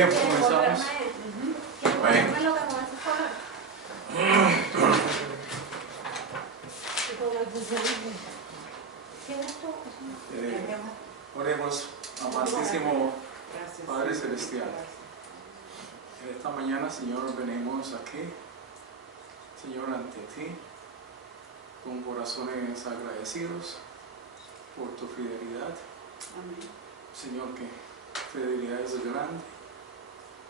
Bien, comenzamos. Bueno. Oremos, amantísimo Padre Celestial. En esta mañana, Señor, venimos aquí, Señor, ante ti, con corazones agradecidos por tu fidelidad. Amén. Señor, que fidelidad es grande,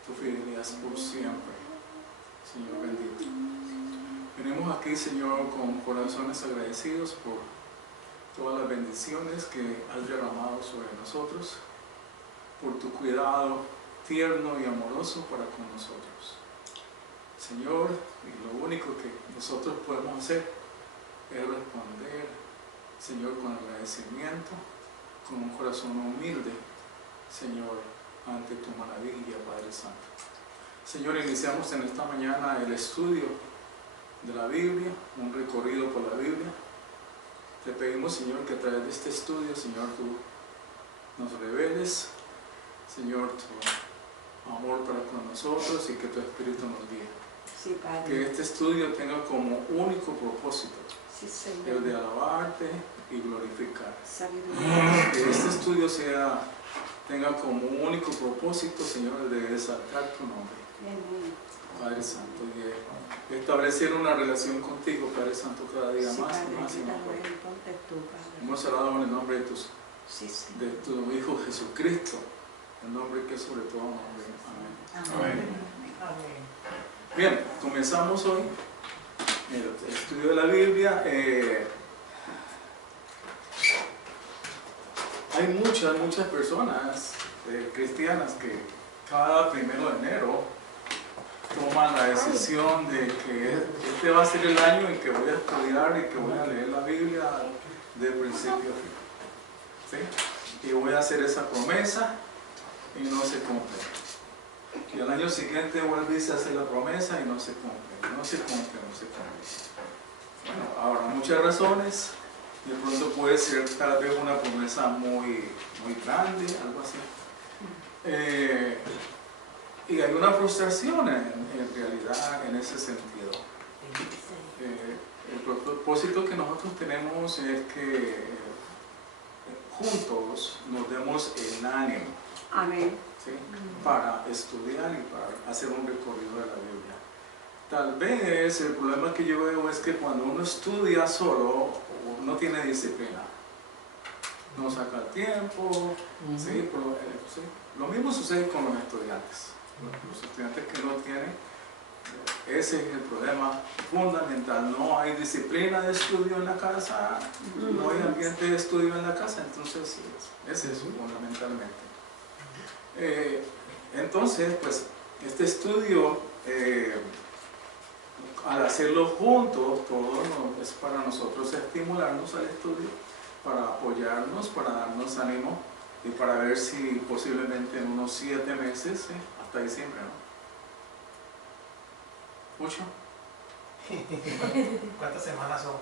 tu fidelidad es por siempre, Señor bendito. Venimos aquí, Señor, con corazones agradecidos por todas las bendiciones que has derramado sobre nosotros, por tu cuidado tierno y amoroso para con nosotros. Señor, y lo único que nosotros podemos hacer es responder, Señor, con agradecimiento, con un corazón humilde, Señor, ante tu maravilla, Padre Santo. Señor, iniciamos en esta mañana el estudio de la Biblia, un recorrido por la Biblia. Te pedimos, Señor, que a través de este estudio, Señor, tú nos reveles, Señor, tu amor para con nosotros y que tu Espíritu nos guíe. Sí, Padre. Que este estudio tenga como único propósito Sí, Señor. el de alabarte y glorificar. Sabiduría. Que este estudio tenga como único propósito, Señor, el de exaltar tu nombre, Amén. Padre Santo, y de establecer una relación contigo, Padre Santo, cada día Sí, más Padre, y más y quita mejor. el ponte tú, Padre. Hemos orado en el nombre de Sí, Señor. de tu Hijo Jesucristo, el nombre que es sobre todo nombre. Amén. Amén. Bien, comenzamos hoy el estudio de la Biblia. Hay muchas personas cristianas que cada 1 de enero toman la decisión de que este va a ser el año en que voy a estudiar y que voy a leer la Biblia de principio a fin. ¿Sí? Y voy a hacer esa promesa y no se cumple. Y al año siguiente vuelve y se hace la promesa y no se cumple, no se cumple. Bueno, habrá muchas razones. De pronto puede ser tal vez una promesa muy grande, algo así. Y hay una frustración en realidad en ese sentido. El propósito que nosotros tenemos es que juntos nos demos el ánimo. Amén. ¿Sí? Para estudiar y para hacer un recorrido de la Biblia. Tal vez el problema que yo veo es que cuando uno estudia solo, no tiene disciplina. No saca el tiempo. ¿Sí? ¿Sí? Lo mismo sucede con los estudiantes. Los estudiantes que no tienen, ese es el problema fundamental. No hay disciplina de estudio en la casa, no hay ambiente de estudio en la casa, entonces es eso fundamentalmente. Entonces, pues, este estudio, al hacerlo juntos, es para nosotros estimularnos al estudio, para apoyarnos, para darnos ánimo y para ver si posiblemente en unos 7 meses, hasta diciembre, ¿no? ¿Mucho? ¿Cuántas semanas son?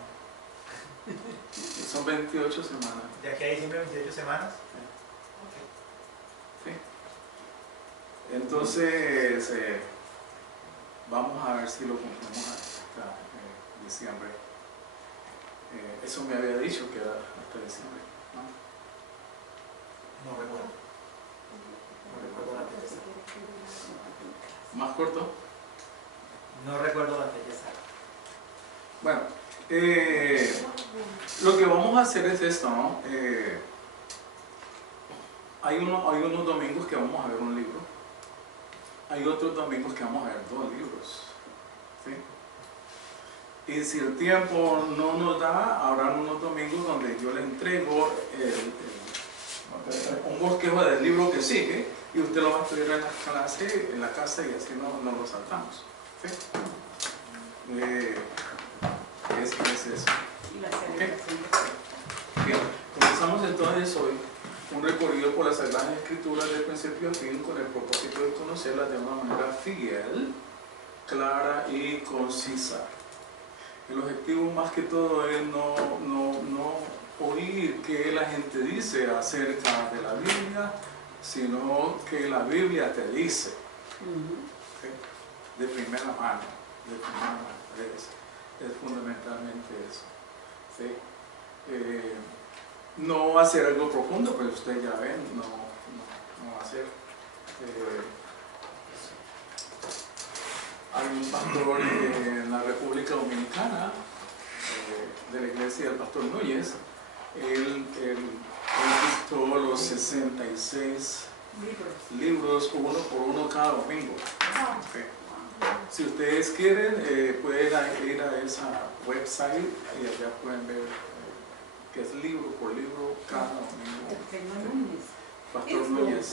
Son 28 semanas. ¿De aquí a diciembre 28 semanas? Sí. Entonces, vamos a ver si lo cumplimos hasta diciembre. Eso me había dicho que era hasta diciembre, ¿no? No recuerdo. No recuerdo la fecha. ¿Más corto? No recuerdo la fecha exacta. Bueno, lo que vamos a hacer es esto, ¿no? Hay unos domingos que vamos a ver un libro. Hay otros domingos que vamos a ver 2 libros. ¿Sí? Y si el tiempo no nos da, habrá unos domingos donde yo le entrego un bosquejo del libro que sigue y usted lo va a estudiar en la casa y así no lo saltamos. ¿Sí? Es eso. Y la celebración. Bien, comenzamos entonces hoy un recorrido por las Sagradas Escrituras de principio a fin con el propósito de conocerlas de una manera fiel, clara y concisa. El objetivo más que todo es no oír qué la gente dice acerca de la Biblia, sino que la Biblia te dice, ¿okay? De primera mano, es fundamentalmente eso, ¿sí? No va a ser algo profundo, pero ustedes ya ven, no va a ser. Hay un pastor en la República Dominicana, de la iglesia del pastor Núñez. Él dictó los 66 libros, uno por uno cada domingo. Okay. Si ustedes quieren, pueden ir a esa website y allá pueden ver que es libro por libro cada domingo. Pastor Núñez,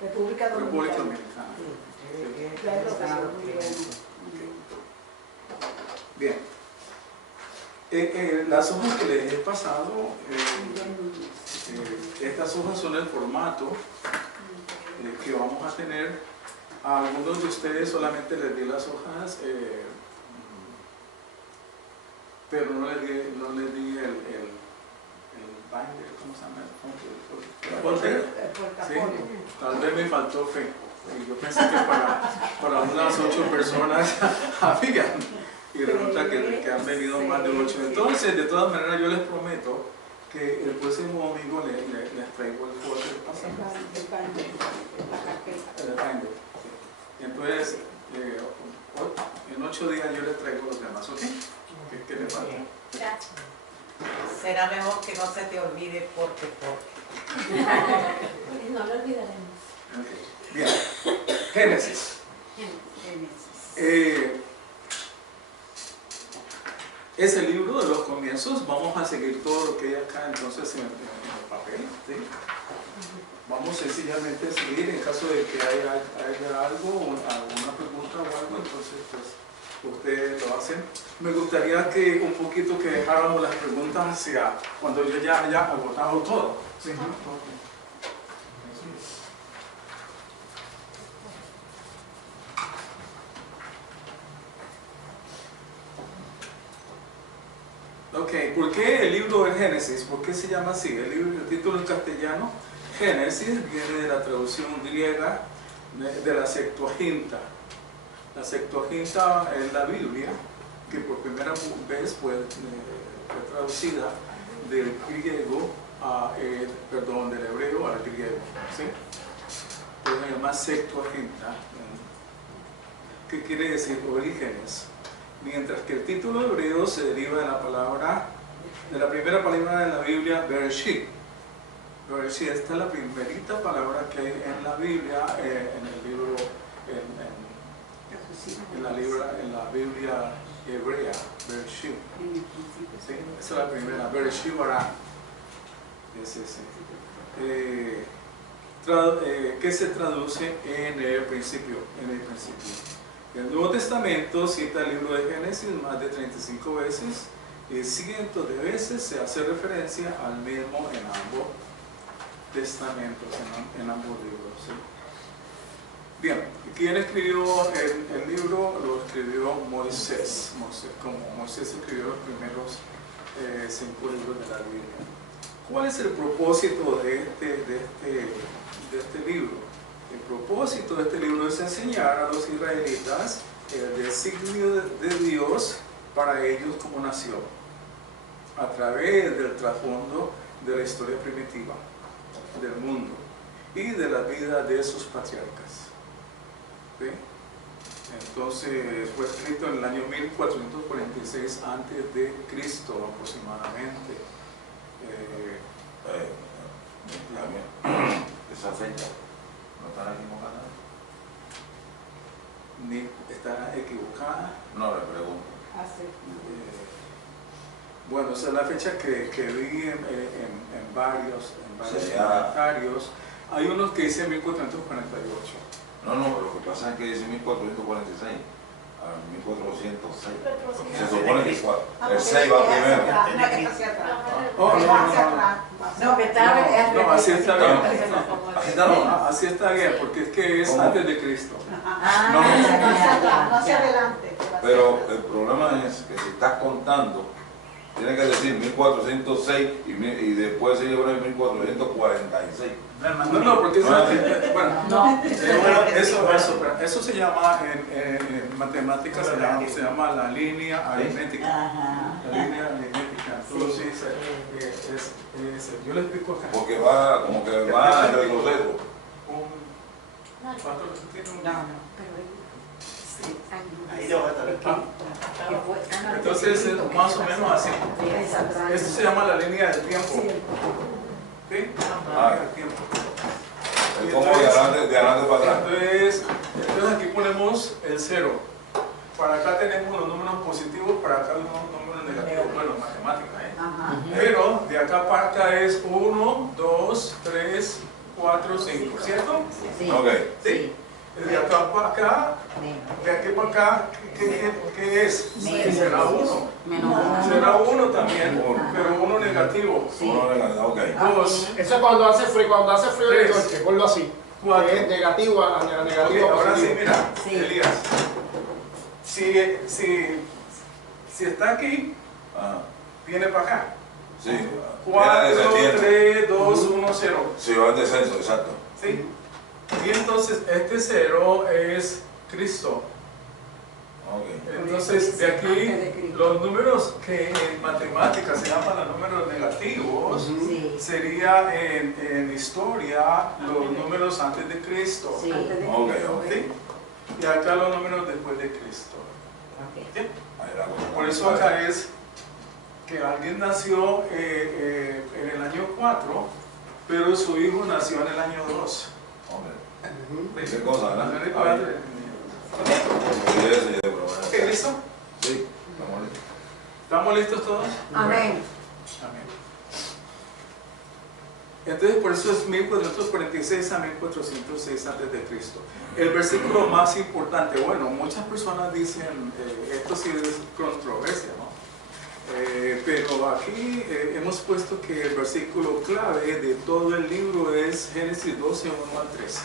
República Dominicana. Bien. Las hojas que les he pasado, estas hojas son el formato que vamos a tener. A algunos de ustedes solamente les di las hojas, pero no les di el binder, ¿cómo se llama? Sí, tal vez me faltó fe. Yo pensé que para unas 8 personas habían, y resulta que han venido más de 8. Entonces, de todas maneras, yo les prometo que el próximo domingo les traigo el folder. El binder. Entonces, en 8 días yo les traigo los demás, ¿ok? ¿Qué les falta? Gracias. Será mejor que no se te olvide porque. No lo olvidaremos. Okay. Bien. Génesis. Es el libro de los comienzos. Vamos a seguir todo lo que hay acá entonces en el papel, ¿sí? Vamos sencillamente a seguir. En caso de que haya algo, alguna pregunta o algo, entonces pues ustedes lo hacen. Me gustaría que un poquito que dejáramos las preguntas hacia cuando yo ya haya agotado todo. ¿Sí? Ok, ¿por qué el libro de Génesis? ¿Por qué se llama así? El título en castellano, Génesis, viene de la traducción griega de la Septuaginta. La Septuaginta es la Biblia que por primera vez fue traducida del griego del hebreo al griego, ¿sí? Entonces se llama Septuaginta, que quiere decir orígenes, mientras que el título hebreo se deriva de la primera palabra de la Biblia, Bereshit. Bereshit, esta es la primerita palabra que hay en la Biblia, en el libro, en la Biblia hebrea, Bereshit. ¿Sí? Esa es la primera, Bereshit bara. ¿Qué se traduce en el principio? El Nuevo Testamento cita el libro de Génesis más de 35 veces y cientos de veces se hace referencia al mismo en ambos testamentos, en ambos libros. ¿Sí? Bien, ¿quién escribió el libro? Lo escribió Moisés. Como Moisés escribió los primeros 5 libros de la Biblia. ¿Cuál es el propósito de este libro? El propósito de este libro es enseñar a los israelitas el designio de Dios para ellos como nación, a través del trasfondo de la historia primitiva del mundo y de la vida de sus patriarcas. ¿Sí? Entonces fue escrito en el año 1446 antes de Cristo aproximadamente. Esa fecha no estará equivocada. Ni estará equivocada. No, le pregunto. Bueno, esa es la fecha que vi en varios comentarios. Hay unos que dicen 1448. No, lo que pasa es que dice 1446 a 1406. Se supone que el 6 va primero. No, que está No, así está bien. Así está bien. Así está bien, porque es que es ¿Cómo? antes de Cristo. No hacia adelante. Pero el problema es que si estás contando Tiene que decir 1406 y después se lleva en 1446. No, porque No. eso se llama en matemáticas, se llama la línea aritmética. Ajá. La línea aritmética. Entonces, yo le explico acá. Porque va, como que va en retroceso. Pastor, ¿usted tiene un- No, pero Ahí debo estar. Entonces, es más o menos así. Esto se llama la línea del tiempo. ¿Sí? La línea del tiempo. Es como de adelante para atrás. Entonces aquí ponemos el 0. Para acá tenemos los números positivos, para acá los números negativos. Bueno, matemática, ¿eh? Ajá. Pero de acá para acá es 1, 2, 3, 4, 5, ¿cierto? Sí. Ok. Sí. De acá para acá, de aquí para acá, ¿qué es? Menos. Será 1. Menos. Será 1 también, pero 1 negativo. Sí. Uno negativo, ok. 2, Eso es cuando hace frío el Tres. torque, ponlo así. 4. Que es negativo a Ok, negativo a ahora sí, positivo. mira, Sí. Elías. Si está aquí, Ajá. viene para acá. Sí. Viene 4, descendiendo. 3, 2, 1, 0. Sí, va en descenso, exacto. ¿Sí? Y entonces este 0 es Cristo. Ok. Entonces de aquí los números que en matemáticas se llaman los números negativos Sí. sería en historia los números antes de Cristo. Sí. Ok, ok. ¿Sí? Y acá los números después de Cristo. Ok. ¿Sí? Ahí la cosa. Por eso acá es que alguien nació en el año 4, pero su hijo nació en el año 2. Hombre, Ujú. qué cosa, ¿verdad? En el 4. Sí, ¿Ok, listo? sí, estamos listos. ¿Estamos listos todos? Amén. Amén. Entonces, por eso es 1446 a 1406 antes de Cristo. El versículo más importante, bueno, muchas personas dicen, esto sí es controversia, ¿no? Pero aquí hemos puesto que el versículo clave de todo el libro es Génesis 12, 1 al 3.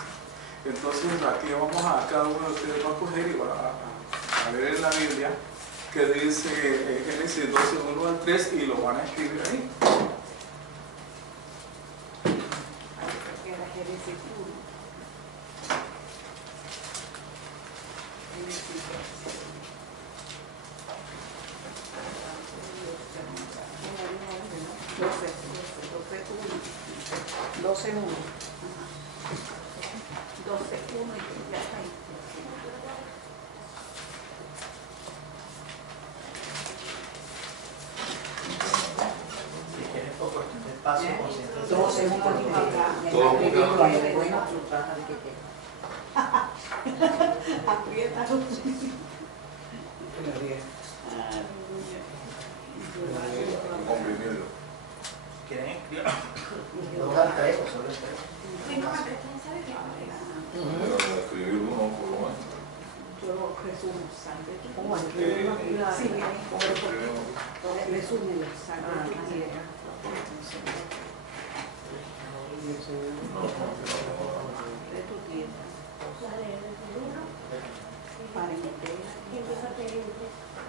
Entonces, aquí vamos a, cada uno de ustedes va a coger y va a ver en la Biblia que dice Génesis 12, 1 al 3 y lo van a escribir ahí. Si quieres poco espacio, concentración. Todo según Todo bueno, Comprimirlo. ¿Quieren escribir? Dos al tres, o solo el tres. Pero escribir uno por lo menos. Yo lo resumo, sangre. Sí. Resumen, sangre tu tierra. De tu tierra. Parentela.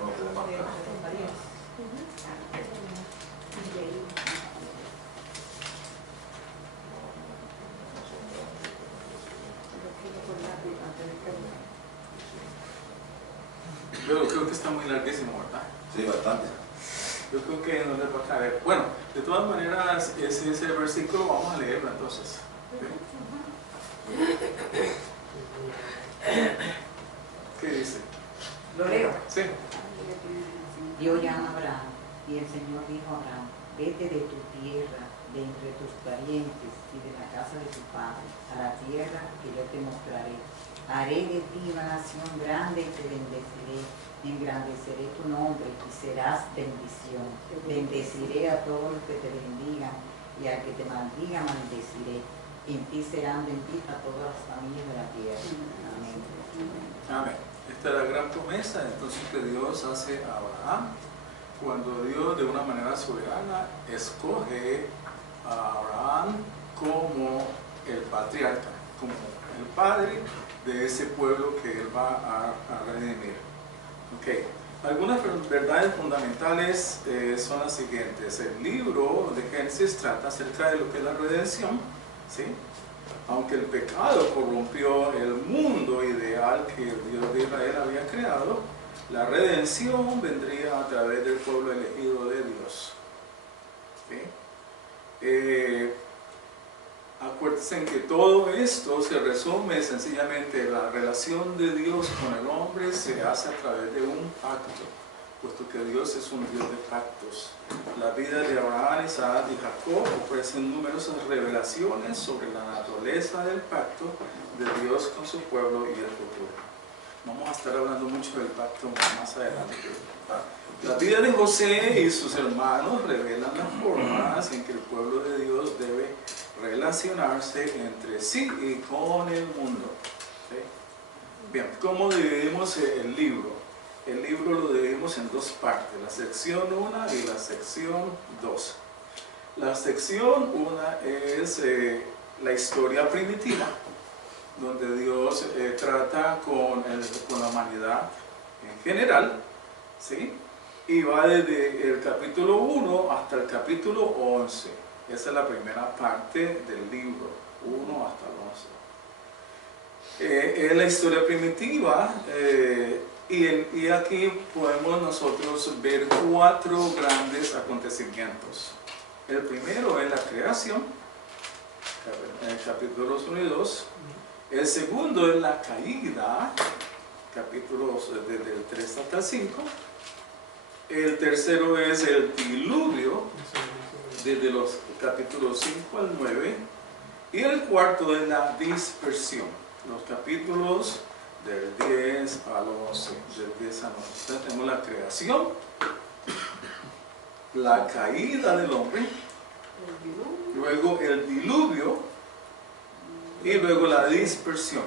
No, te demanda. Pero creo que está muy larguísimo, ¿verdad? Sí, bastante. Yo creo que no les va a caber. Bueno, de todas maneras, ese versículo vamos a leerlo entonces. ¿Qué dice? ¿Lo leo? Sí. Dio llama a Abraham, y el Señor dijo a Abraham, vete de tu tierra, de entre tus parientes y de la casa de tu padre, a la tierra que yo te mostraré. Haré de ti una nación grande y te bendeciré. Engrandeceré tu nombre y serás bendición. Bendeciré a todos los que te bendigan y al que te maldiga maldeciré. En ti serán benditas todas las familias de la tierra. Amén. Amén. Esta es la gran promesa entonces que Dios hace a Abraham cuando Dios de una manera soberana escoge a Abraham como el patriarca, como el padre de ese pueblo que él va a redimir. Ok, Algunas verdades fundamentales son las siguientes. El libro de Génesis trata acerca de lo que es la redención, ¿sí? Aunque el pecado corrompió el mundo ideal que el Dios de Israel había creado, la redención vendría a través del pueblo elegido de Dios. ¿Sí? Acuérdense que todo esto se resume sencillamente, la relación de Dios con el hombre se hace a través de un pacto, puesto que Dios es un Dios de pactos. La vida de Abraham, Isaac y Jacob ofrecen numerosas revelaciones sobre la naturaleza del pacto de Dios con su pueblo y el futuro. Vamos a estar hablando mucho del pacto más adelante. La vida de José y sus hermanos revelan las formas en que el pueblo de Dios debe relacionarse entre sí y con el mundo. ¿Sí? Bien, ¿cómo dividimos el libro? El libro lo dividimos en dos partes, la sección 1 y la sección 2. La sección 1 es la historia primitiva, donde Dios trata con la humanidad en general, ¿sí? Y va desde el capítulo 1 hasta el capítulo 11. Esa es la primera parte del libro, 1 hasta el 11. Es la historia primitiva, y aquí podemos nosotros ver 4 grandes acontecimientos. El primero es la creación, capítulos 1 y 2. El segundo es la caída, capítulos desde el 3 hasta el 5. El tercero es el diluvio, desde los capítulos 5 al 9. Y el cuarto es la dispersión, los capítulos del 10 al 11, del 10 al 11. Entonces tenemos la creación, la caída del hombre, luego el diluvio y luego la dispersión.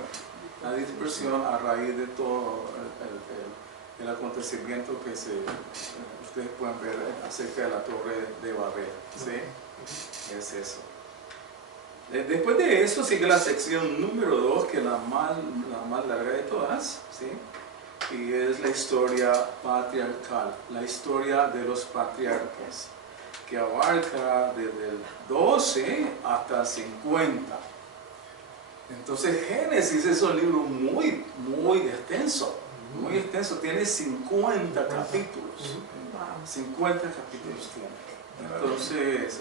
La dispersión a raíz de todo el acontecimiento que ustedes pueden ver acerca de la torre de Babel. ¿Sí? Es eso. Después de eso sigue la sección número 2, que es la más larga de todas, ¿sí? Y es la historia patriarcal, la historia de los patriarcas, que abarca desde el 12 hasta el 50. Entonces Génesis es un libro muy extenso, tiene 50 capítulos. 50 capítulos tiene. Entonces,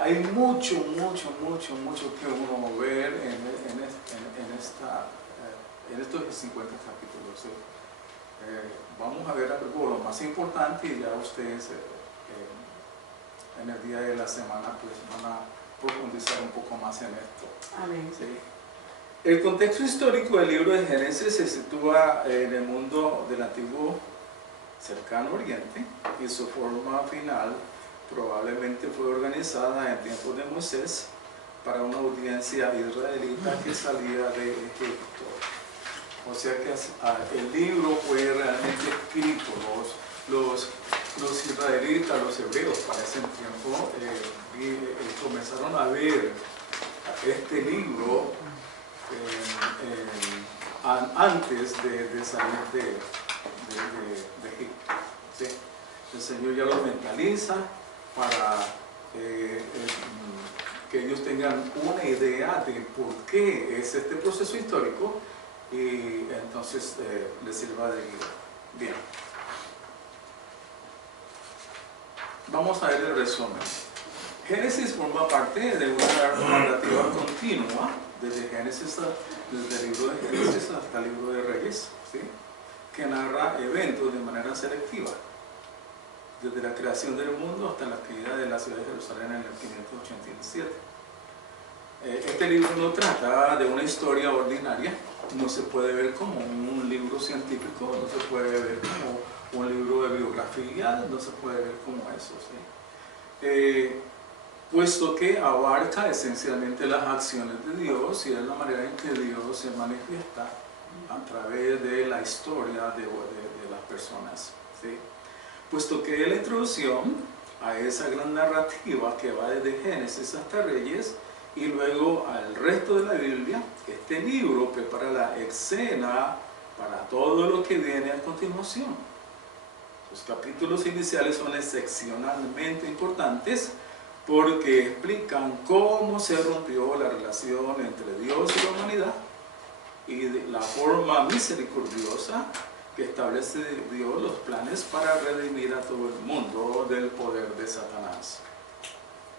hay mucho que uno ver en estos 50 capítulos. ¿Sí? Vamos a ver algo lo más importante, y ya ustedes en el día de la semana pues van a profundizar un poco más en esto. Amén. ¿Sí? El contexto histórico del libro de Génesis se sitúa en el mundo del antiguo cercano oriente, y su forma final probablemente fue organizada en tiempos de Moisés para una audiencia israelita que salía de Egipto. O sea que el libro fue realmente escrito. Los israelitas, los hebreos para ese tiempo comenzaron a ver este libro antes de salir de Egipto. ¿Sí? El Señor ya los mentaliza para que ellos tengan una idea de por qué es este proceso histórico, y entonces les sirva de guía. Bien. Vamos a ver el resumen. Génesis forma parte de una narrativa continua desde el libro de Génesis hasta el libro de Reyes, ¿sí? Que narra eventos de manera selectiva, desde la creación del mundo hasta la caída de la ciudad de Jerusalén en el 587. Este libro no trata de una historia ordinaria, no se puede ver como un libro científico, no se puede ver como un libro de biografía, no se puede ver como eso, ¿sí? Puesto que abarca esencialmente las acciones de Dios, y es la manera en que Dios se manifiesta a través de la historia de las personas, ¿sí? Puesto que es la introducción a esa gran narrativa que va desde Génesis hasta Reyes y luego al resto de la Biblia, este libro prepara la escena para todo lo que viene a continuación. Los capítulos iniciales son excepcionalmente importantes porque explican cómo se rompió la relación entre Dios y la humanidad y de la forma misericordiosa que establece Dios los planes para redimir a todo el mundo del poder de Satanás.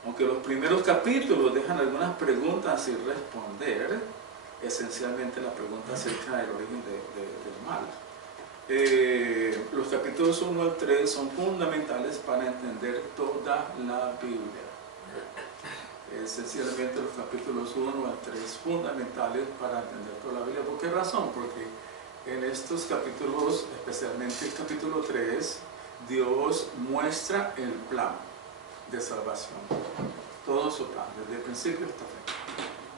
Aunque los primeros capítulos dejan algunas preguntas sin responder, esencialmente la pregunta acerca del origen del mal. Los capítulos 1 al 3 son fundamentales para entender toda la Biblia. Esencialmente los capítulos 1 al 3 fundamentales para entender toda la Biblia. ¿Por qué razón? Porque en estos capítulos, especialmente el capítulo 3, Dios muestra el plan de salvación. Todo su plan, desde el principio hasta el fin.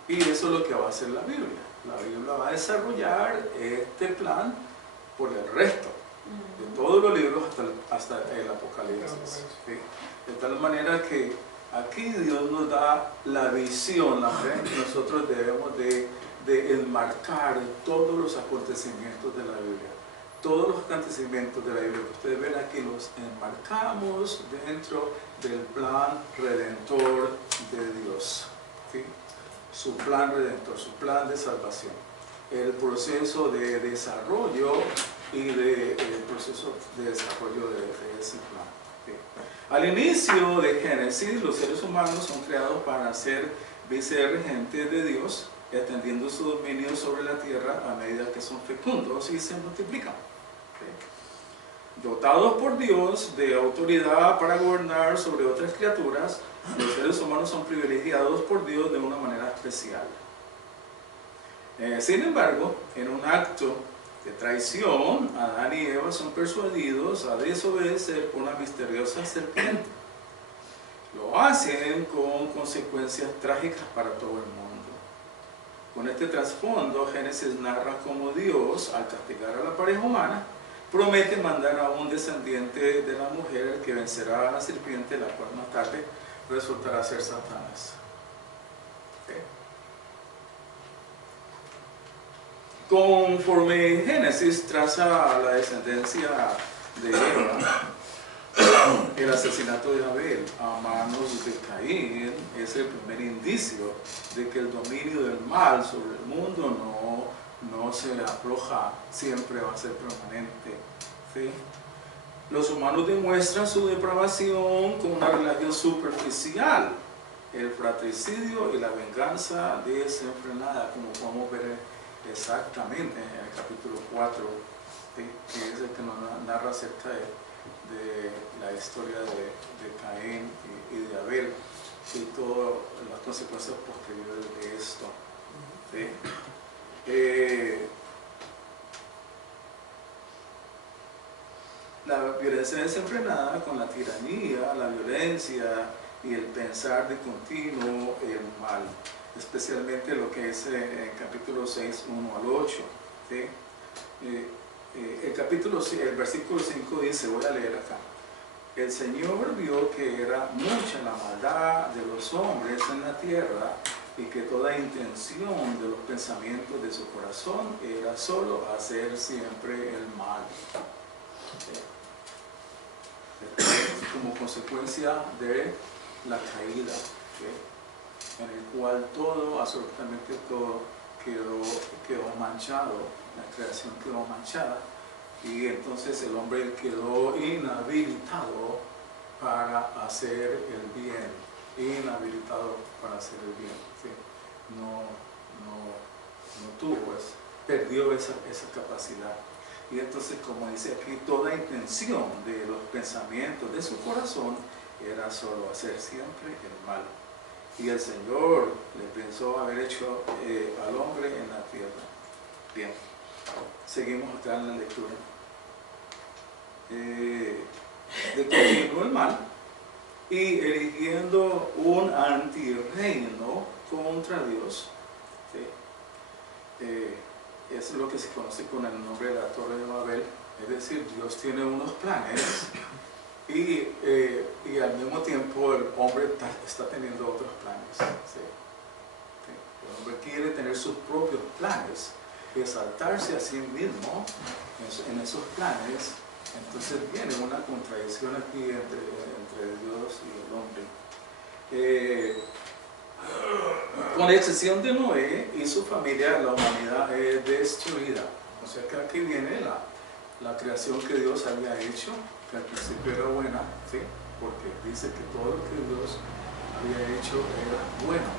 Y eso es lo que va a hacer la Biblia. La Biblia va a desarrollar este plan por el resto de todos los libros hasta el Apocalipsis. ¿Sí? De tal manera que aquí Dios nos da la visión, la fe que nosotros debemos de enmarcar todos los acontecimientos de la Biblia. Todos los acontecimientos de la Biblia que ustedes ven aquí los enmarcamos dentro del plan redentor de Dios. ¿Sí? Su plan redentor, su plan de salvación. El proceso de desarrollo y el proceso de desarrollo de ese plan. ¿Sí? Al inicio de Génesis, los seres humanos son creados para ser vicerregentes de Dios, extendiendo su dominio sobre la tierra a medida que son fecundos y se multiplican. ¿Sí? Dotados por Dios de autoridad para gobernar sobre otras criaturas, los seres humanos son privilegiados por Dios de una manera especial. Sin embargo, en un acto de traición, Adán y Eva son persuadidos a desobedecer por una misteriosa serpiente. Lo hacen con consecuencias trágicas para todo el mundo. Con este trasfondo, Génesis narra cómo Dios, al castigar a la pareja humana, promete mandar a un descendiente de la mujer que vencerá a la serpiente, la cual más tarde resultará ser Satanás. ¿Okay? Conforme Génesis traza la descendencia de Eva, el asesinato de Abel a manos de Caín es el primer indicio de que el dominio del mal sobre el mundo no se afloja, siempre va a ser permanente. ¿Sí? Los humanos demuestran su depravación con una relación superficial, el fratricidio y la venganza desenfrenada, como podemos ver exactamente en el capítulo 4, ¿sí? Que es el que nos narra acerca de la historia de Caín y de Abel y todas las consecuencias posteriores de esto. ¿Sí? La violencia desenfrenada con la tiranía, la violencia y el pensar de continuo el mal, especialmente lo que es en capítulo 6, 1 al 8. ¿Sí? El versículo 5 dice, voy a leer acá: el Señor vio que era mucha la maldad de los hombres en la tierra y que toda intención de los pensamientos de su corazón era solo hacer siempre el mal. ¿Sí? Como consecuencia de la caída, ¿sí? En el cual todo, absolutamente todo, quedó manchado, la creación quedó manchada, y entonces el hombre quedó inhabilitado para hacer el bien, inhabilitado para hacer el bien. ¿Sí? Perdió esa capacidad. Y entonces, como dice aquí, toda intención de los pensamientos de su corazón era solo hacer siempre el mal. Y el Señor le pensó haber hecho al hombre en la tierra. Bien, seguimos acá en la lectura. Destruyendo el mal y erigiendo un antirreino contra Dios. ¿Sí? Es lo que se conoce con el nombre de la Torre de Babel. Es decir, Dios tiene unos planes y al mismo tiempo el hombre está teniendo otros planes. ¿Sí? ¿Sí? El hombre quiere tener sus propios planes exaltarse a sí mismo en esos planes, entonces viene una contradicción aquí entre Dios y el hombre. Con excepción de Noé y su familia, la humanidad es destruida. O sea que aquí viene la creación que Dios había hecho, que al principio era buena, ¿sí? Porque dice que todo lo que Dios había hecho era bueno.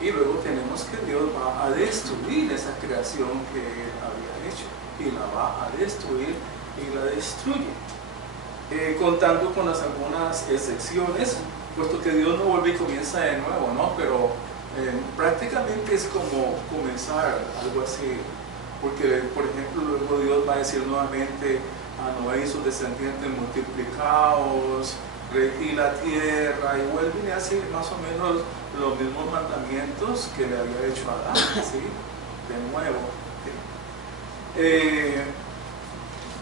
Y luego tenemos que Dios va a destruir esa creación que Él había hecho, y la va a destruir y la destruye. Contando con algunas excepciones, puesto que Dios no vuelve y comienza de nuevo, ¿no? Pero prácticamente es como comenzar algo así, porque por ejemplo luego Dios va a decir nuevamente a Noé y sus descendientes: multiplicaos, regí la tierra, y vuelve y hace más o menos los mismos mandamientos que le había hecho a Adán, ¿sí? De nuevo, ¿sí?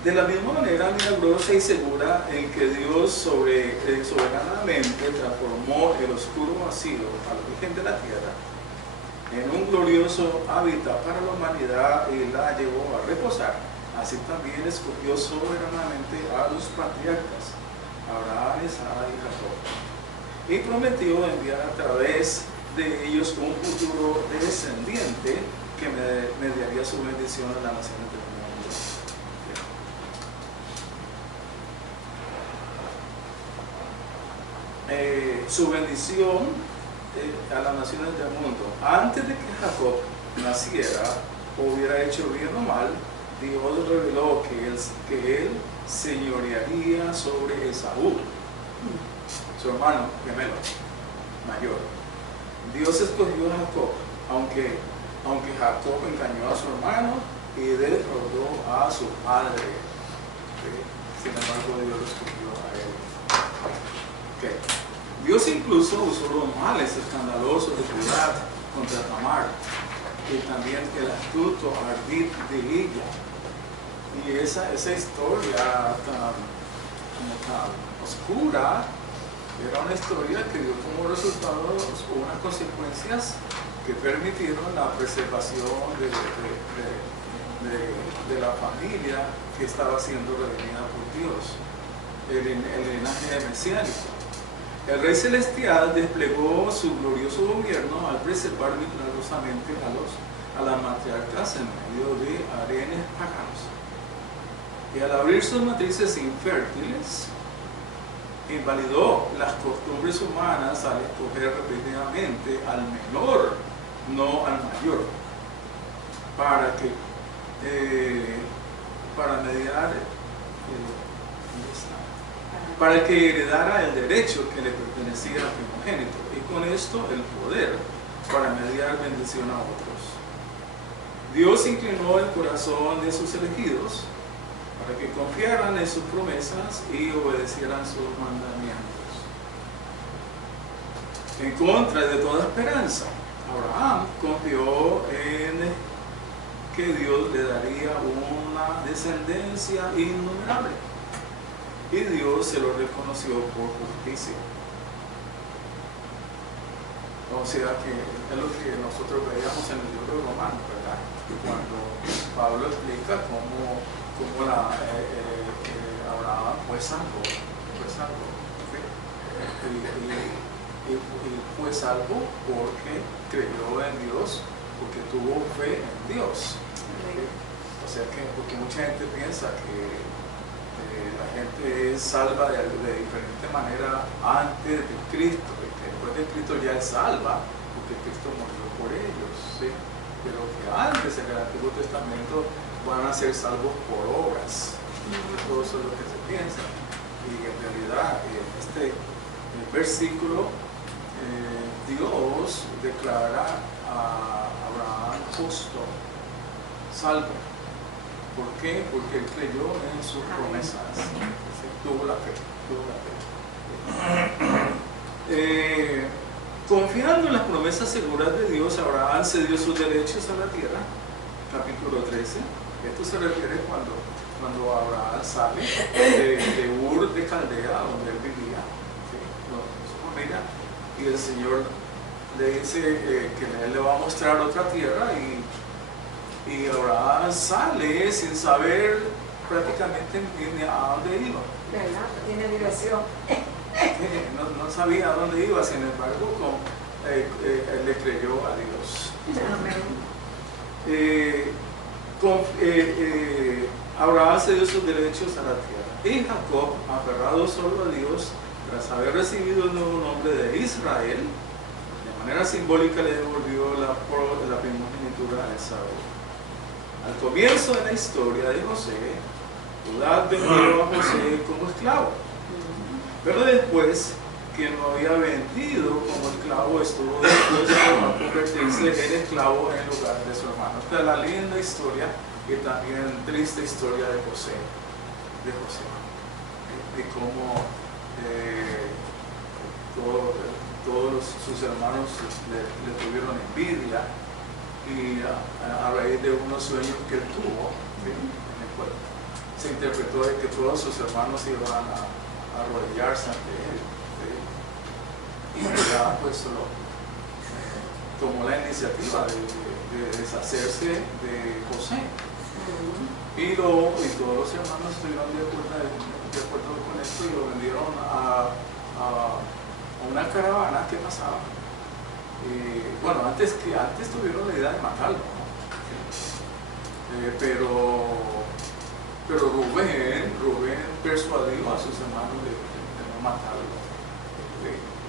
De la misma manera milagrosa y segura en que Dios soberanamente transformó el oscuro vacío al origen de la tierra en un glorioso hábitat para la humanidad y la llevó a reposar, así también escogió soberanamente a los patriarcas Abraham, Isaac y Jacob, y prometió enviar a través de ellos un futuro descendiente que mediaría su bendición a las naciones del mundo. Su bendición a las naciones del mundo. Antes de que Jacob naciera o hubiera hecho bien o mal, Dios reveló que él señorearía sobre Esaú, su hermano gemelo mayor. Dios escogió a Jacob, aunque Jacob engañó a su hermano y defraudó a su padre. Sin embargo, Dios lo escogió a él. Okay. Dios incluso usó los males escandalosos de Judá contra Tamar, y también el astuto ardid de ella. Y esa historia tan oscura era una historia que dio como resultado unas consecuencias que permitieron la preservación de la familia que estaba siendo redimida por Dios, el linaje mesiánico. El Rey Celestial desplegó su glorioso gobierno al preservar milagrosamente a las matriarcas en medio de harenes paganos. Y al abrir sus matrices infértiles, invalidó las costumbres humanas al escoger repetidamente al menor, no al mayor, para que heredara el derecho que le pertenecía al primogénito, y con esto el poder para mediar bendición a otros. Dios inclinó el corazón de sus elegidos para que confiaran en sus promesas y obedecieran sus mandamientos. En contra de toda esperanza, Abraham confió en que Dios le daría una descendencia innumerable, y Dios se lo reconoció por justicia. O sea que es lo que nosotros veíamos en el libro de Romanos, ¿verdad? Que cuando Pablo explica cómo Abraham fue salvo, ¿sí? Y fue salvo porque creyó en Dios, porque tuvo fe en Dios. ¿Sí? O sea que, porque mucha gente piensa que la gente es salva de diferente manera antes de Cristo, y que después de Cristo ya es salva porque Cristo murió por ellos, ¿sí? Pero que antes en el Antiguo Testamento van a ser salvos por obras. Todo eso es lo que se piensa, y en realidad este versículo Dios declara a Abraham justo, salvo. ¿Por qué? Porque él creyó en sus promesas. ¿Sí? Tuvo la fe. Confiando en las promesas seguras de Dios, Abraham cedió sus derechos a la tierra. Capítulo 13. Esto se refiere cuando Abraham sale de Ur de Caldea, donde él vivía, ¿sí? Su familia, y el Señor le dice que él le va a mostrar otra tierra, y Y Abraham sale sin saber prácticamente ni a dónde iba. ¿Verdad? Tiene dirección. No sabía a dónde iba, sin embargo, él le creyó a Dios. Abraham cedió sus derechos a la tierra. Y Jacob, aferrado solo a Dios, tras haber recibido el nuevo nombre de Israel, de manera simbólica le devolvió la primogenitura a Esaú. Al comienzo de la historia de José, Judá vendió a José como esclavo. Pero después, quien lo había vendido como esclavo estuvo dispuesto a convertirse en esclavo en lugar de su hermano. Esta es la linda historia y también triste historia de José. De cómo todos sus hermanos le tuvieron envidia y a raíz de unos sueños que él tuvo, ¿sí? En el cual se interpretó de que todos sus hermanos iban a arrodillarse ante él, ¿sí? Y ya pues tomó la iniciativa de deshacerse de José. Y todos los hermanos estuvieron de acuerdo con esto y lo vendieron a una caravana que pasaba. Bueno, antes tuvieron la idea de matarlo, ¿no? Pero Rubén persuadió a sus hermanos de no matarlo.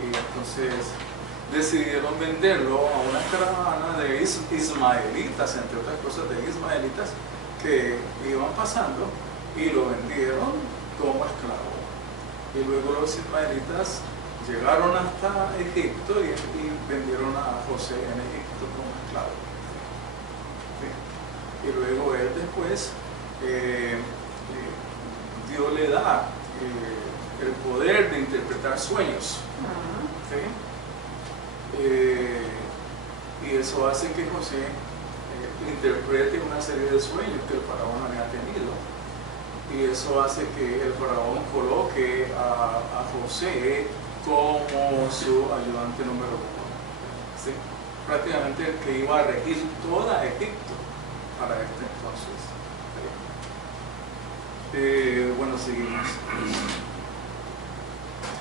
Y entonces decidieron venderlo a una caravana de ismaelitas, entre otras cosas de ismaelitas, que iban pasando y lo vendieron como esclavo. Y luego los ismaelitas llegaron hasta Egipto y vendieron a José en Egipto como esclavo. ¿Sí? Y luego él después, Dios le da el poder de interpretar sueños. ¿Sí? Y eso hace que José interprete una serie de sueños que el faraón había tenido. Y eso hace que el faraón coloque a José como su ayudante número 1. ¿Sí? Prácticamente el que iba a regir toda Egipto para este entonces. ¿Sí? Bueno, seguimos.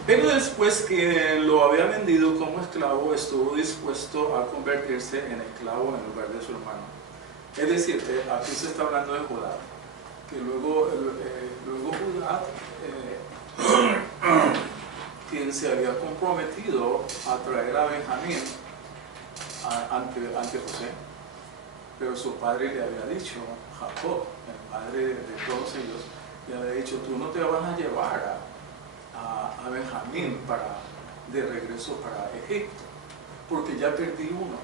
Pero después que lo había vendido como esclavo, estuvo dispuesto a convertirse en esclavo en lugar de su hermano. Es decir, aquí se está hablando de Judá, que luego Judá, quien se había comprometido a traer a Benjamín ante José, pero su padre le había dicho, Jacob, el padre de todos ellos, le había dicho, tú no te vas a llevar a Benjamín de regreso para Egipto, porque ya perdí uno,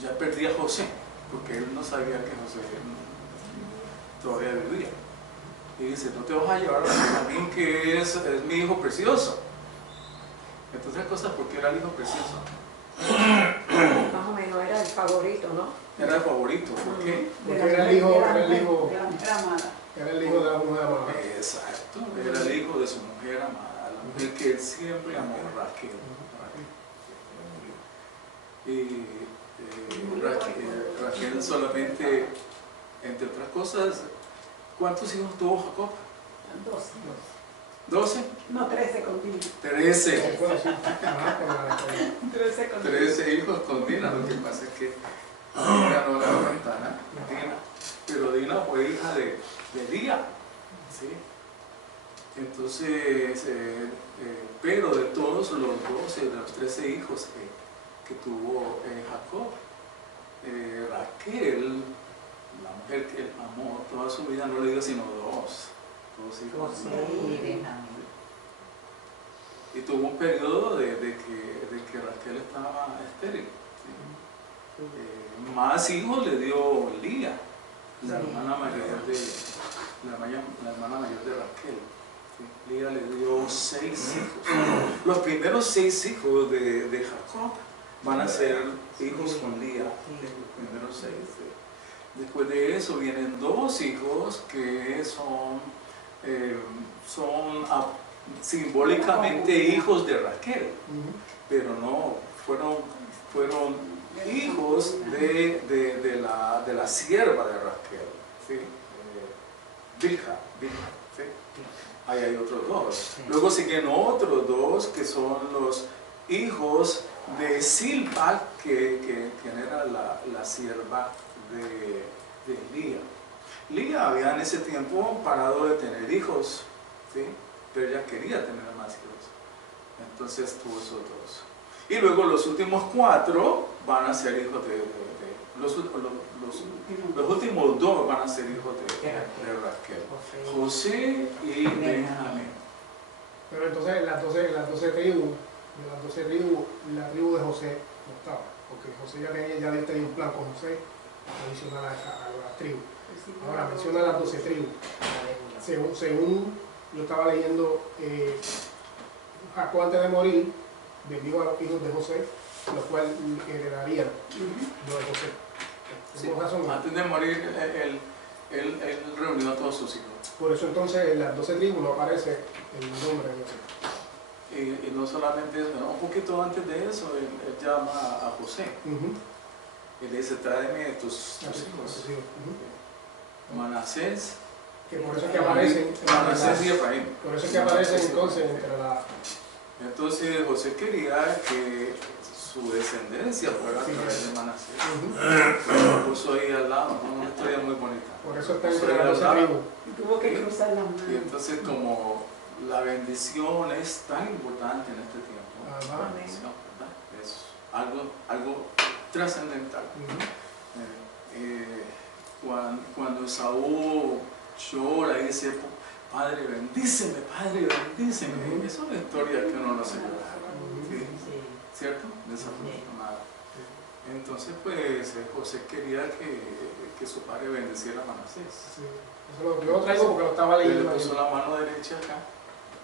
ya perdí a José, porque él no sabía que José todavía vivía. Y dice, no te vas a llevar a Benjamín, que es mi hijo precioso. Entonces, cosas, porque era el hijo precioso. Más o menos era el favorito, ¿no? Era el favorito, ¿por qué? Porque era el hijo de la mujer amada. Exacto, era el hijo de su mujer amada, la mujer que él siempre amó, Raquel. Y Raquel solamente, entre otras cosas, ¿cuántos hijos tuvo Jacob? 12. ¿12? No, 13 con Dina. 13. 13 hijos con Dina. Lo que pasa es que Dina no la ventana, pero Dina fue hija de Lía. ¿Sí? Entonces, pero de todos los 12, de los 13 hijos que tuvo Jacob, Raquel, la mujer que él amó toda su vida, no le dio sino dos hijos. Y tuvo un periodo de que Raquel estaba estéril. ¿Sí? Más hijos le dio Lía, la hermana mayor de Raquel. ¿Sí? Lía le dio 6 hijos. Los primeros 6 hijos de Jacob van a ser hijos con Lía, los primeros 6. Después de eso vienen 2 hijos que son simbólicamente hijos de Raquel, pero no fueron hijos de la sierva de Raquel, ¿sí? Bilha, ¿sí? Ahí hay otros dos. Luego siguen otros dos que son los hijos de Silpa, quien era la sierva de Lía. Lía había en ese tiempo parado de tener hijos, ¿sí? Pero ella quería tener más hijos. Entonces tuvo esos dos. Y luego los últimos 4 van a ser hijos los últimos 2 van a ser hijos de Raquel. José y Benjamín. Pero entonces las 12 tribus, de las 12 tribus, la tribu de José no estaba, porque José ya Dios tenía un plan con José adicional a las tribus. Ahora menciona las 12 tribus. Según yo estaba leyendo, Jacob antes de morir vendió a los hijos de José, los cuales heredarían lo de José. Sí, antes de morir, él reunió a todos sus hijos. Por eso entonces en las 12 tribus no aparece el nombre de José. Y no solamente eso, un poquito antes de eso, él llama a José. Y le dice, tráeme tus hijos. Manasés. Que por eso es que aparecen. Manasés y Efraín. Por eso es que aparecen entonces entre la... Entonces José quería que su descendencia fuera a través de Manasés. Lo puso ahí al lado, ¿no? Una historia muy bonita. Por eso está entre las 12 tribus. Tuvo que cruzar las manos. Y entonces como la bendición es tan importante en este tiempo, la bendición, ¿verdad? Es algo trascendental. Cuando Esaú llora y dice, Padre, bendíceme, eso es una historia que uno no se llora, ¿sí? ¿Cierto? Desafortunada. Entonces, pues, José quería que su padre bendeciera a Manasés. Sí. Eso yo lo traigo porque lo estaba leyendo. Le puso la mano derecha acá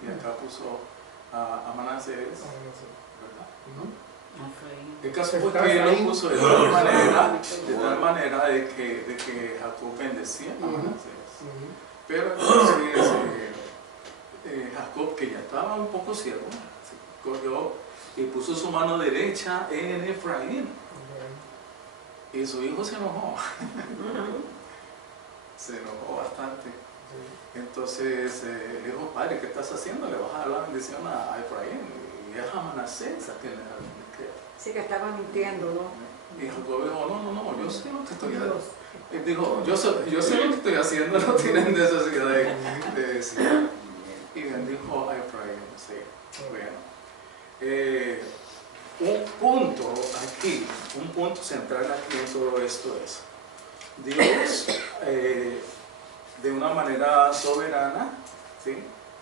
y acá puso a Manasés, ¿verdad? El caso fue que él lo puso de tal manera de que Jacob bendecía a Manasés. Pero entonces Jacob, que ya estaba un poco ciego, se cogió y puso su mano derecha en Efraín. Y su hijo se enojó. Se enojó bastante. Entonces dijo, padre, ¿qué estás haciendo? Le vas a dar la bendición a Efraín y es a Manasés a quien le da. Sí, que estaba mintiendo, ¿no? Y Jacob dijo, no, yo sé lo que estoy haciendo. Él dijo, yo sé lo que estoy haciendo, no tienen necesidad de decir. Y bendijo a Efraín, sí. Bueno. Un punto central aquí en todo esto es, Dios, de una manera soberana, ¿sí?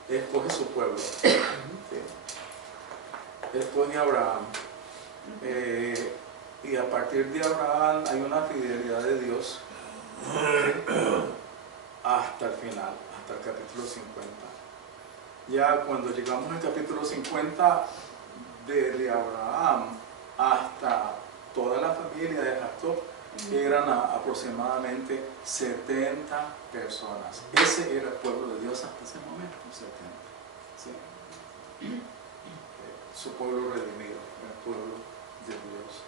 Escoge su pueblo. ¿Sí? Escoge a Abraham. Y a partir de Abraham hay una fidelidad de Dios hasta el final, hasta el capítulo 50. Ya cuando llegamos al capítulo 50, desde Abraham hasta toda la familia de Jacob, eran aproximadamente 70 personas. Ese era el pueblo de Dios hasta ese momento, 70. ¿Sí? Su pueblo redimido, el pueblo de Dios.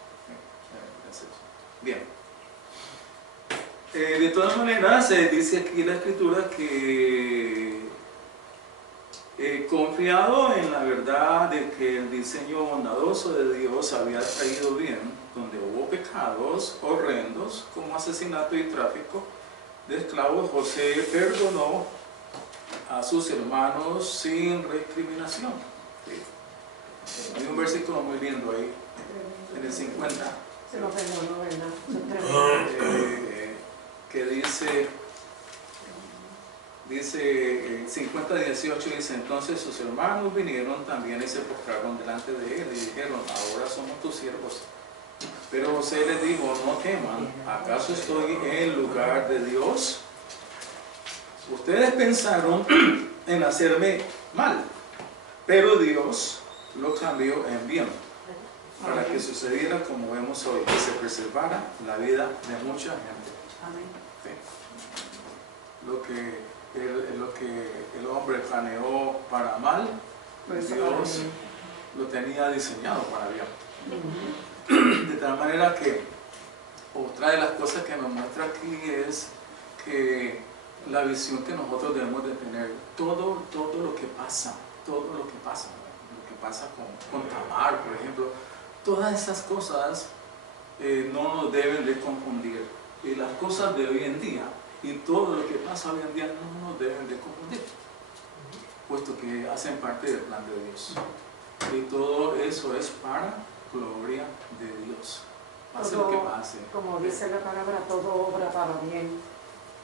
Bien. De todas maneras, dice aquí la escritura que confiado en la verdad de que el diseño bondadoso de Dios había traído bien, donde hubo pecados horrendos como asesinato y tráfico de esclavos, José perdonó a sus hermanos sin recriminación. ¿Sí? Hay un versículo muy lindo ahí, en el 50. Se lo perdonó, ¿verdad? Que dice 50:18 dice, entonces sus hermanos vinieron también y se postraron delante de él y dijeron, ahora somos tus siervos. Pero José les dijo, no teman, ¿acaso estoy en lugar de Dios? Ustedes pensaron en hacerme mal, pero Dios lo cambió en bien, para que sucediera como vemos hoy, que se preservara la vida de mucha gente. Sí. Lo que el hombre planeó para mal, Dios lo tenía diseñado para bien. De tal manera que otra de las cosas que nos muestra aquí es que la visión que nosotros debemos de tener, todo lo que pasa, ¿verdad? Lo que pasa con Tamar, por ejemplo, todas esas cosas no nos deben de confundir. Y las cosas de hoy en día y todo lo que pasa hoy en día no nos deben de confundir, puesto que hacen parte del plan de Dios. Y todo eso es para gloria de Dios. Pase lo que pase. Como dice la palabra, todo obra para bien.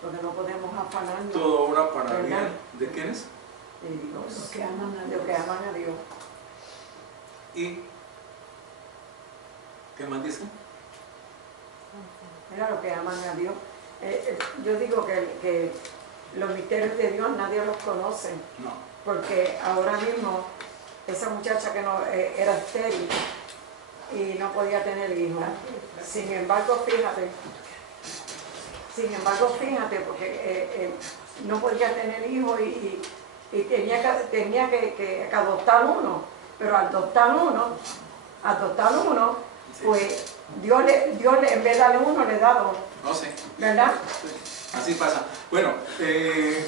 Porque no podemos afanarnos. Todo obra para ¿verdad? bien. ¿De quiénes? De Dios. Los que aman a Dios. ¿Y qué más dice? Mira, los que aman a Dios. Yo digo que los misterios de Dios nadie los conoce. No. Porque ahora mismo, esa muchacha que no era estéril y no podía tener hijos. Sin embargo, fíjate, porque no podía tener hijos y tenía que adoptar uno. Pero al adoptar uno, pues Dios le, en vez de darle uno, le da dos. No sé. ¿Verdad? Sí, así pasa. Bueno, este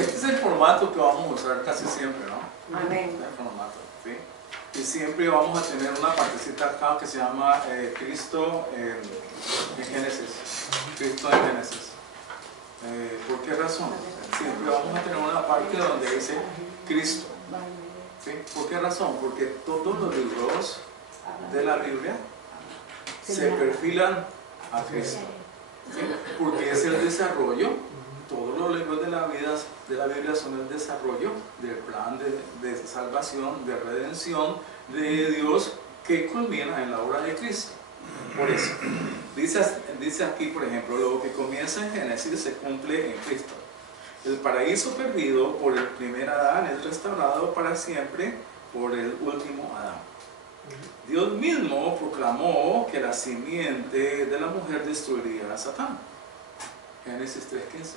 es el formato que vamos a usar casi siempre, ¿no? Amén. El formato, ¿sí? Y siempre vamos a tener una partecita acá que se llama Cristo en Génesis. Cristo en Génesis. ¿Por qué razón? Siempre vamos a tener una parte donde dice Cristo. ¿Sí? ¿Por qué razón? Porque todos los libros de la Biblia se perfilan a Cristo. ¿Sí? Porque es el desarrollo, todos los libros de la Biblia son el desarrollo del plan de salvación, de redención de Dios que culmina en la obra de Cristo. Por eso, dice aquí, por ejemplo, lo que comienza en Génesis se cumple en Cristo. El paraíso perdido por el primer Adán es restaurado para siempre por el último Adán. Dios mismo proclamó que la simiente de la mujer destruiría a Satán. Génesis 3:15.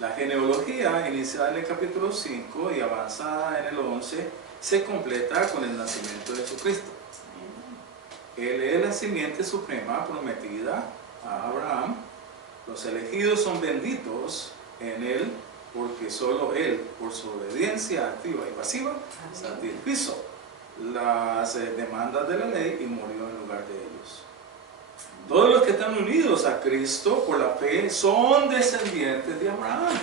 La genealogía, iniciada en el capítulo 5 y avanzada en el 11, se completa con el nacimiento de Jesucristo. Él es la simiente suprema prometida a Abraham. Los elegidos son benditos en él, porque solo él, por su obediencia activa y pasiva, satisfizo las demandas de la ley y murió en lugar de ellos. Todos los que están unidos a Cristo por la fe son descendientes de Abraham.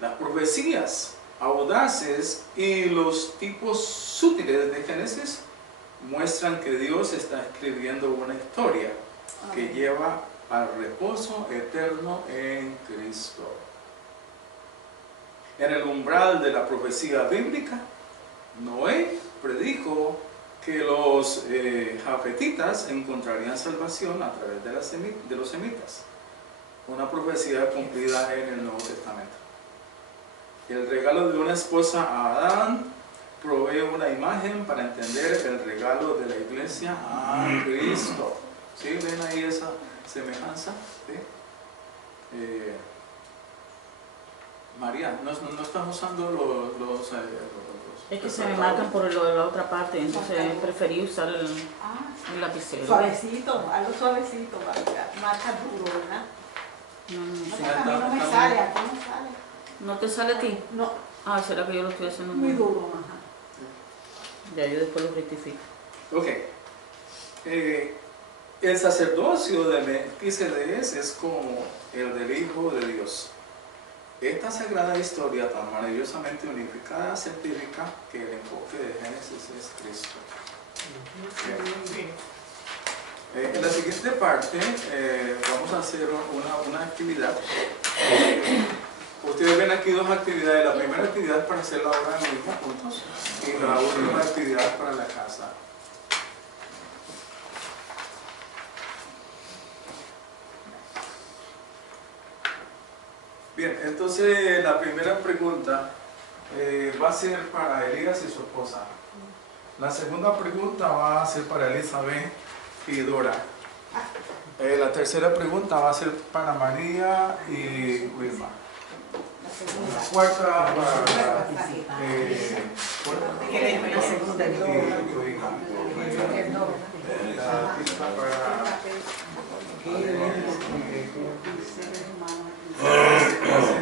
Las profecías audaces y los tipos sutiles de Génesis muestran que Dios está escribiendo una historia que lleva al reposo eterno en Cristo. En el umbral de la profecía bíblica, Noé predijo que los jafetitas encontrarían salvación a través de los semitas, una profecía cumplida en el Nuevo Testamento. El regalo de una esposa a Adán provee una imagen para entender el regalo de la iglesia a Cristo. ¿Sí? ¿Ven ahí esa semejanza? ¿Sí? María, ¿no estás usando los es que se me marcan por la otra parte, entonces preferí usar el lapicero. Suavecito, algo suavecito, marca duro, ¿verdad? No sé. A mí no me sale, aquí no sale. ¿No te sale a ti? No, Ah, será que yo lo estoy haciendo muy mal. duro, ajá. Ya, yo después lo rectifico. Ok. El sacerdocio de Melquisedec es como el del Hijo de Dios. Esta sagrada historia tan maravillosamente unificada certifica que el enfoque de Génesis es Cristo. En la siguiente parte vamos a hacer una actividad. Ustedes ven aquí dos actividades. La primera actividad es para hacerla ahora mismo juntos y la última actividad para la casa. Bien, entonces la primera pregunta va a ser para Elías y su esposa. La segunda pregunta va a ser para Elizabeth y Dora. La tercera pregunta va a ser para María y Wilma. Puerta para La segunda es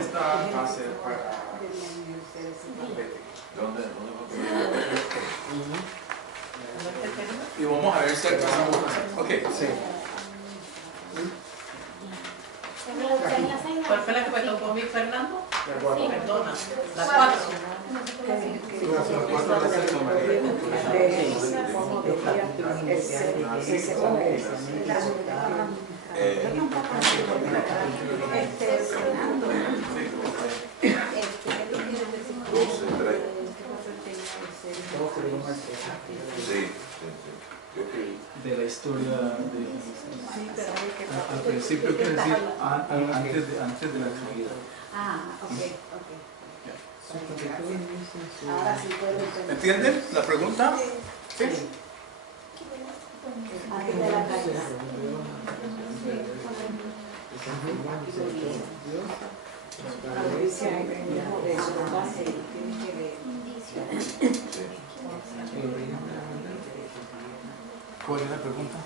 esta va a ser para ¿Dónde? y vamos a ver si alcanzamos. Ok, sí. ¿Cuál fue la que me tocó a mí, Fernando? La cuatro. Perdona, la 4. De la historia de al principio, quiere decir antes de la caída. ¿Entienden la pregunta? Sí. ¿Cuál es la pregunta?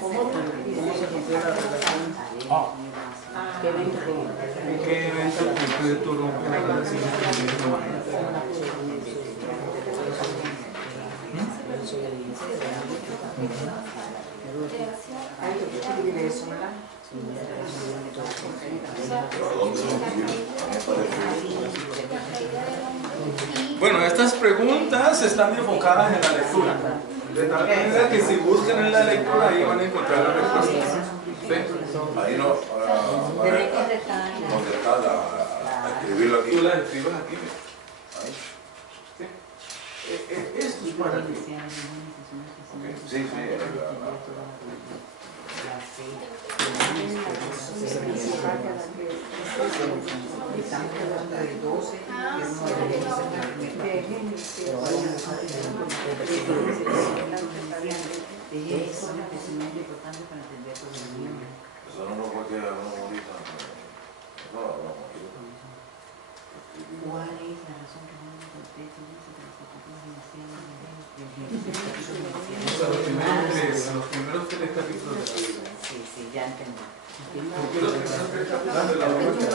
¿Cómo se cumplió la relación? ¿Qué evento fue? ¿En qué evento concreto rompe la relación con el hermano? Bueno, estas preguntas están enfocadas en la lectura. De tal manera que si buscan en la lectura ahí van a encontrar las respuestas. ¿Sí? Ahí no, Tiene que dejar. ¿dónde está a escribirlo aquí? Tú las escribas aquí. Ahí. ¿Sí? Esto es para ti. Okay. Sí, sí, Estamos hablando de 12, que es uno de es un acontecimiento importante para entender todo el mundo. eso no lo puede hablamos ahorita. No lo hablamos ahorita. ¿Cuál es la razón que no me contesta? Dice que los capítulos iniciales Los primeros tres capítulos de la Biblia. Sí, ya entendí. Porque los primeros tres capítulos de la Biblia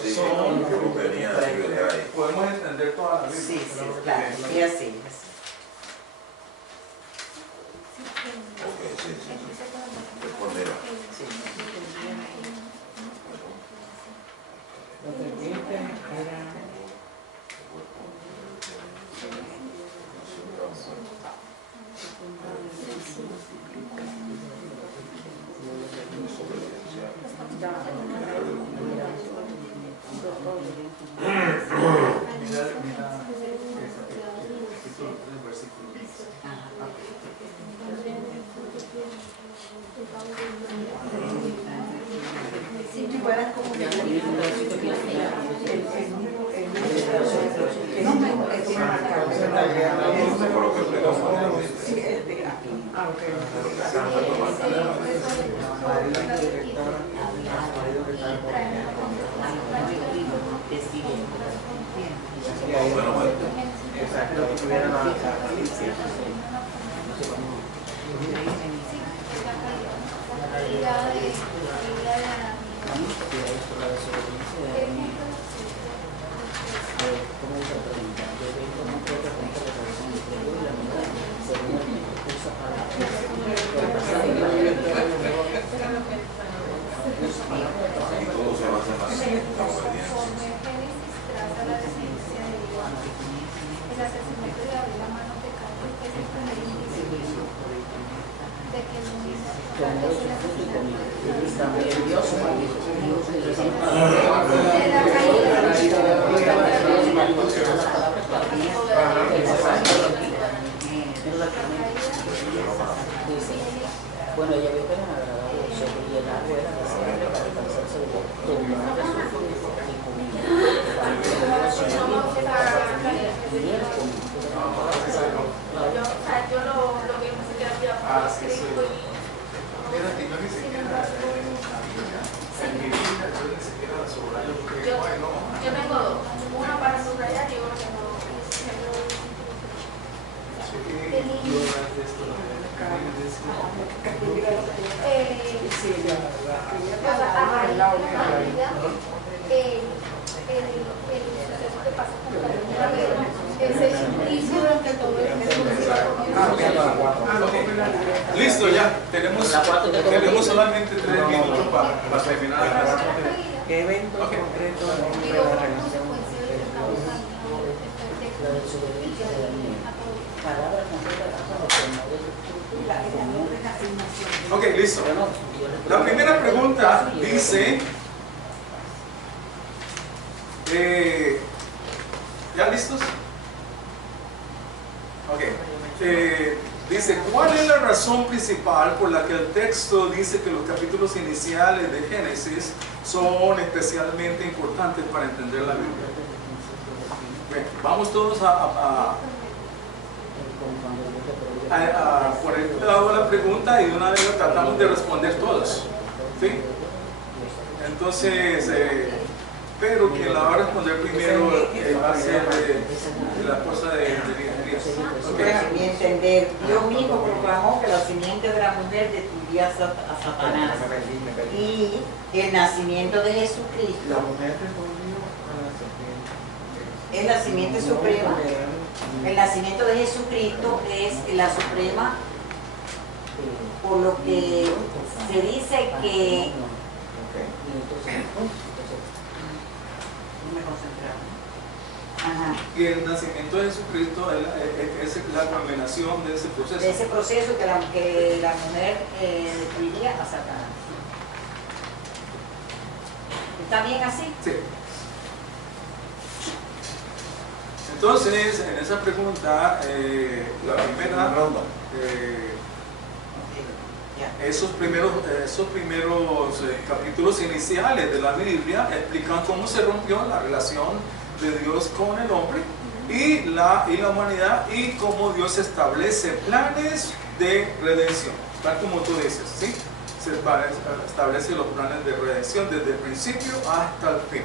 Sí, yo venía de ahí. podemos entender toda la Biblia. Sí, claro, y así. Ok, sí. Después mira. Lo pendiente era... Bueno, ella vio que era agradable, y el árbol era deseable para alcanzarse de todo el mundo y Era que no dice que era la Biblia. Listo, ya. Tenemos solamente 3 minutos para terminar. ¿Qué eventos Ok. concretos rompe la relación la desobediencia de Daniel? Palabras concretas. Ok, listo. La primera pregunta dice, ¿ya listos? Ok. Dice, ¿cuál es la razón principal por la que el texto dice que los capítulos iniciales de Génesis son especialmente importantes para entender la Biblia? Bien, vamos todos a poner cuidado a la pregunta y de una vez lo tratamos de responder todos. ¿Sí? Entonces, pero quien la va a responder primero va a ser la esposa de Elías. Para mi entender, Dios mismo proclamó que la simiente de la mujer destruiría a Satanás. Y el nacimiento de Jesucristo La mujer respondió a la serpiente. es la simiente suprema. El nacimiento de Jesucristo es la suprema, por lo que se dice que... Ajá. Y el nacimiento de Jesucristo es la culminación de ese proceso. De ese proceso que la mujer destruiría a Satanás. ¿Está bien así? Sí. Entonces, en esa pregunta, la primera, esos primeros capítulos iniciales de la Biblia explican cómo se rompió la relación de Dios con el hombre y la humanidad y cómo Dios establece planes de redención, tal como tú dices, ¿sí? Se establece los planes de redención desde el principio hasta el fin.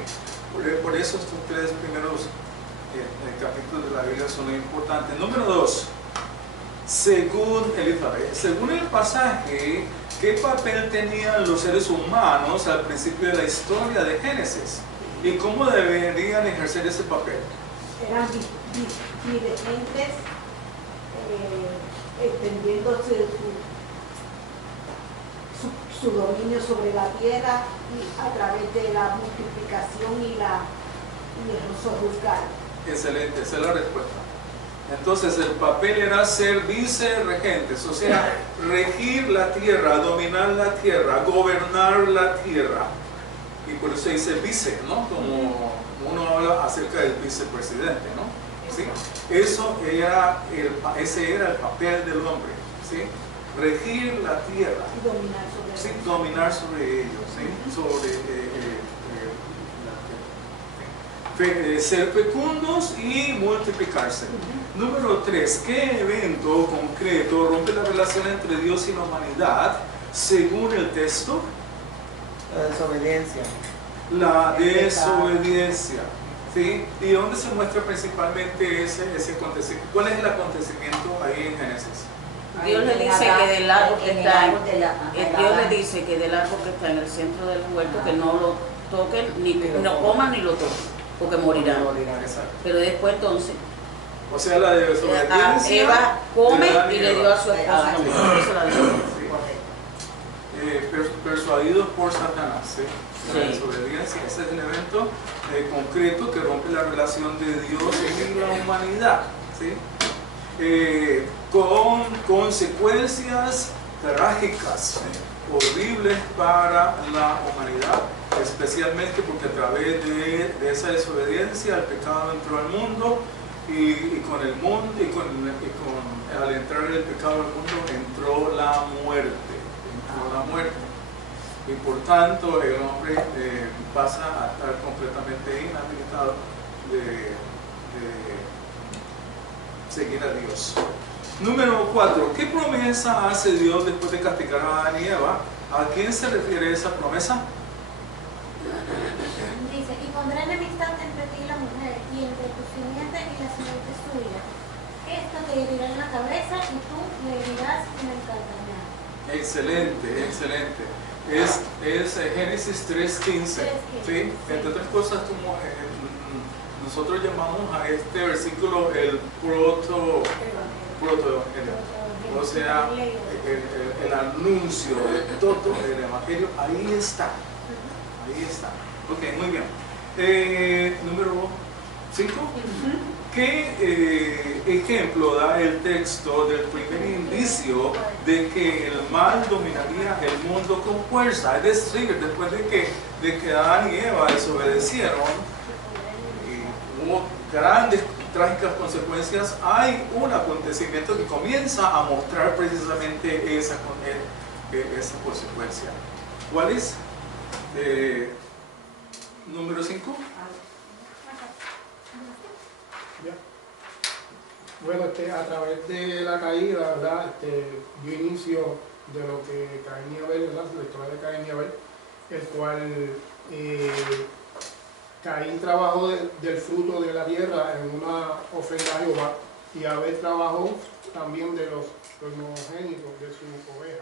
Por eso estos 3 primeros capítulos de la Biblia son muy importantes. Número 2, según Elizabeth, según el pasaje, ¿qué papel tenían los seres humanos al principio de la historia de Génesis? ¿Y cómo deberían ejercer ese papel? Eran dirigentes, extendiéndose su dominio sobre la tierra y a través de la multiplicación y el sojuzgar. Excelente, esa es la respuesta. Entonces el papel era ser vicerregentes, o sea, regir la tierra, dominar la tierra, gobernar la tierra. Y por eso dice vice, ¿no? Como uno habla acerca del vicepresidente, ¿no? ¿Sí? Ese era el papel del hombre, ¿sí? Regir la tierra. Y dominar sobre Sí, ellos. dominar sobre ellos, ¿sí? Sobre ser fecundos y multiplicarse. Número 3, ¿qué evento concreto rompe la relación entre Dios y la humanidad según el texto? La desobediencia. La desobediencia. ¿Sí? ¿Y dónde se muestra principalmente ese acontecimiento? ¿Cuál es el acontecimiento ahí en Génesis? Dios le dice que del árbol que está Dios le dice que del árbol que está en el centro del huerto que no lo toquen, ni no coman ni lo toquen, porque morirán. Exacto. Pero después entonces O sea, la desobediencia. Eva come de Adán y y le Eva. dio a su esposa también. Esa es la desobediencia. Persuadidos por Satanás. ¿Sí? La Sí. desobediencia, ese es el evento concreto que rompe la relación de Dios y la humanidad. ¿Sí? Con consecuencias trágicas, horribles para la humanidad, especialmente porque a través de esa desobediencia el pecado entró al mundo y con el mundo al entrar el pecado al mundo entró la muerte. Y por tanto el hombre pasa a estar completamente inhabilitado de seguir a Dios. Número 4, ¿qué promesa hace Dios después de castigar a Adán y Eva? ¿A quién se refiere esa promesa? Dice, y pondré enemistad entre ti y la mujer, y entre tu simiente y la simiente suya. Esto te herirá en la cabeza y tú le herirás en el calcañar. Excelente, excelente. Es Génesis 3:15. ¿Sí? Entre otras cosas, nosotros llamamos a este versículo el proto-evangelio, o sea, el anuncio de todo el evangelio. Ahí está, ahí está. Ok, muy bien. Número 5. ¿Qué ejemplo da el texto del primer indicio de que el mal dominaría el mundo con fuerza? Es decir, después de que Adán y Eva desobedecieron y hubo grandes trágicas consecuencias, hay un acontecimiento que comienza a mostrar precisamente esa consecuencia. ¿Cuál es? Número 5. Bueno, a través de la caída, ¿verdad? Dio inicio de lo que Caín y Abel, ¿verdad? La historia de Caín y Abel, el cual Caín trabajó del fruto de la tierra en una ofrenda a Jehová, y Abel trabajó también de los primogénitos de su oveja.